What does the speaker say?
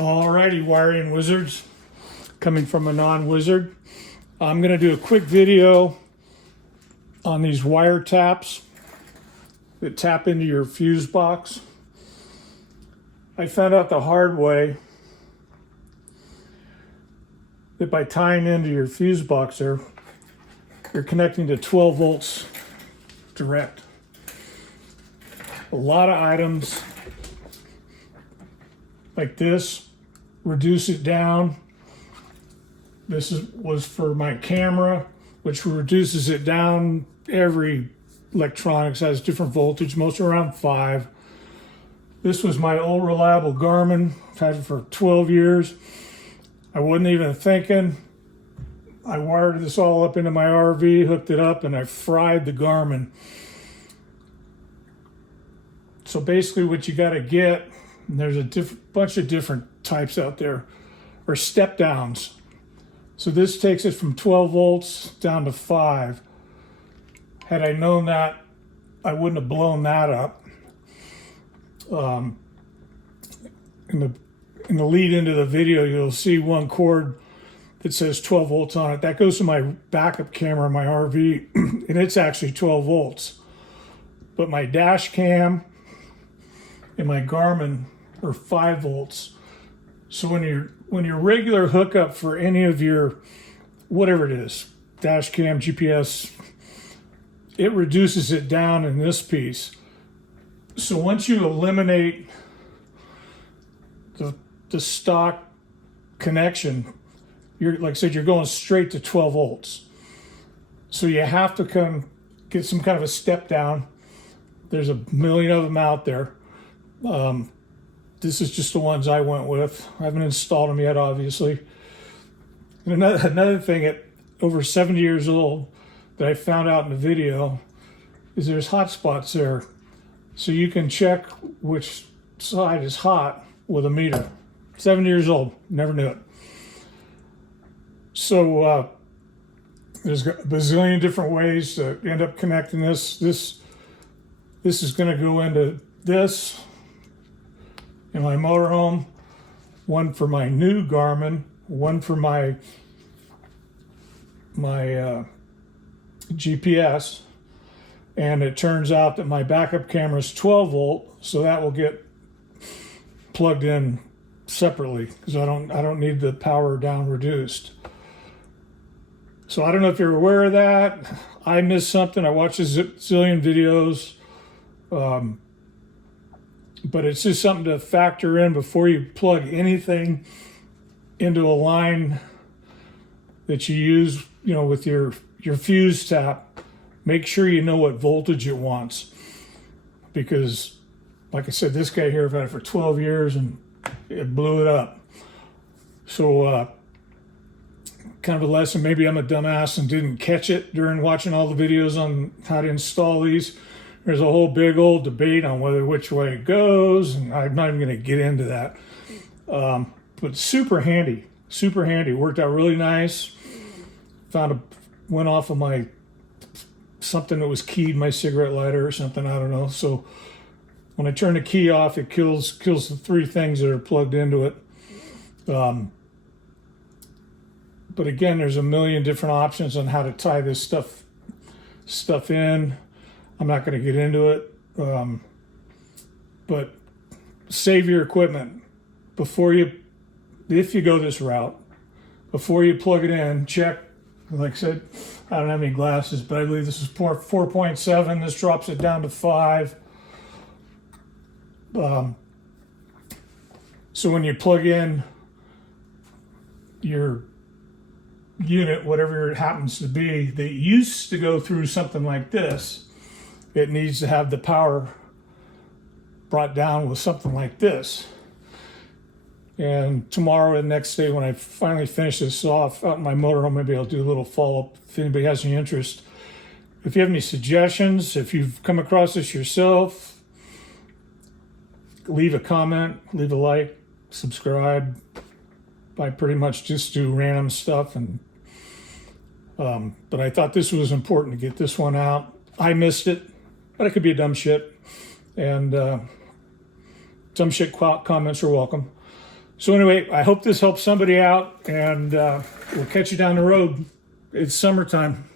Alrighty, wiring wizards, coming from a non-wizard. I'm going to do a quick video on these wire taps that tap into your fuse box. I found out the hard way that by tying into your fuse box there, you're connecting to 12 volts direct. A lot of items like this reduce it down. This was for my camera, which reduces it down. Every electronics has different voltage, most are around 5. This was my old reliable Garmin. I've had it for 12 years. I wasn't even thinking. I wired this all up into my RV, hooked it up, and I fried the Garmin. So basically what you got to get, and there's a bunch of different types out there, are step downs. So this takes it from 12 volts down to 5. Had I known that, I wouldn't have blown that up. In the lead into the video, you'll see one cord that says 12 volts on it. That goes to my backup camera in my RV, and it's actually 12 volts. But my dash cam and my Garmin are 5 volts. So when your regular hookup for any of your, whatever it is, dash cam, GPS, it reduces it down in this piece. So once you eliminate the stock connection, you're, like I said, you're going straight to 12 volts. So you have to get some kind of a step down. There's a million of them out there. This is just the ones I went with. I haven't installed them yet, obviously. And another thing at over 70 years old that I found out in the video is there's hot spots there. So you can check which side is hot with a meter. 70 years old, never knew it. So there's a bazillion different ways to end up connecting this. This is going to go into this in my motorhome, one for my new Garmin, one for my GPS, and it turns out that my backup camera is 12 volt, so that will get plugged in separately because I don't need the power down reduced. So I don't know if you're aware of that. I missed something. I watched a zillion videos. But it's just something to factor in before you plug anything into a line that you use, with your fuse tap. Make sure you know what voltage it wants. Because, like I said, this guy here, I've had it for 12 years and it blew it up. So, kind of a lesson. Maybe I'm a dumbass and didn't catch it during watching all the videos on how to install these. There's a whole big old debate on which way it goes, and I'm not even going to get into that. But super handy, super handy. Worked out really nice. Went off of something that was keyed, my cigarette lighter or something, I don't know. So when I turn the key off, it kills the 3 things that are plugged into it. But again, there's a million different options on how to tie this stuff in. I'm not going to get into it, but save your equipment if you go this route. Before you plug it in, check. Like I said, I don't have any glasses, but I believe this is 4.7. This drops it down to 5. So when you plug in your unit, whatever it happens to be, that used to go through something like this, it needs to have the power brought down with something like this. And tomorrow and next day, when I finally finish this off out in my motorhome, maybe I'll do a little follow-up if anybody has any interest. If you have any suggestions, if you've come across this yourself, leave a comment, leave a like, subscribe. I pretty much just do random stuff. But I thought this was important to get this one out. I missed it. But it could be a dumb shit, and dumb shit comments are welcome. So anyway, I hope this helps somebody out, and we'll catch you down the road. It's summertime.